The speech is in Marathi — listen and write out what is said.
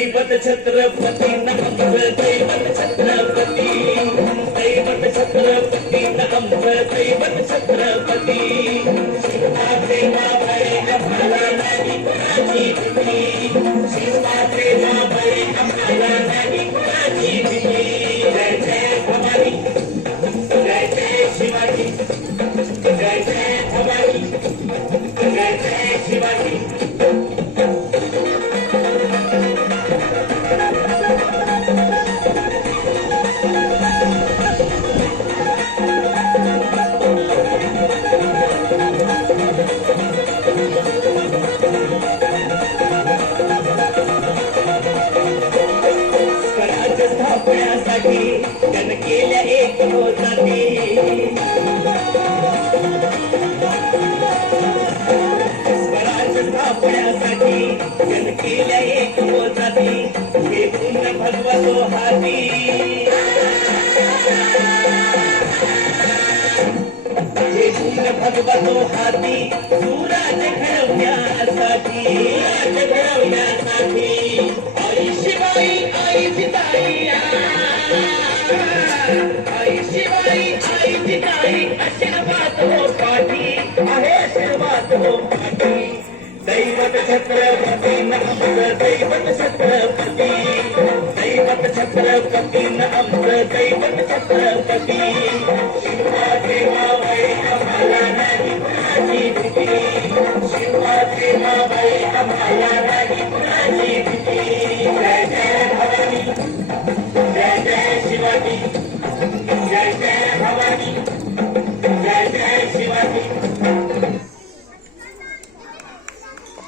दैवत छत्रपती नामचं दैवत छत्रपती दैवत छत्रपती नामचं दैवत छत्रपती शिवाचे मावळे आम्हाला नाही कुणाची भीती शिवाचे मावळे आम्हाला नाही कुणाची भीती जय जय भवानी जय जय शिवाजी जय जय भवानी जय जय शिवाजी जन केल्या एक होताती स्वराज स्थापण्यासाठी जन केल्या एक होताती हे पुण्य भगवतो हाती हे पुण्य भगवतो हाती सुराज घडवण्यासाठी आई शिवाई आई जिजाई आई शिवाई आई जिजाई आशीर्वाद हो पाठी आहे आशीर्वाद हो पाठी दैवत छत्रपती नामचं दैवत छत्रपती दैवत छत्रपती नामचं दैवत छत्रपती शिवाचे मावळे आम्हाला नाही कुणाची भीती शिवाचे मावळे आम्हाला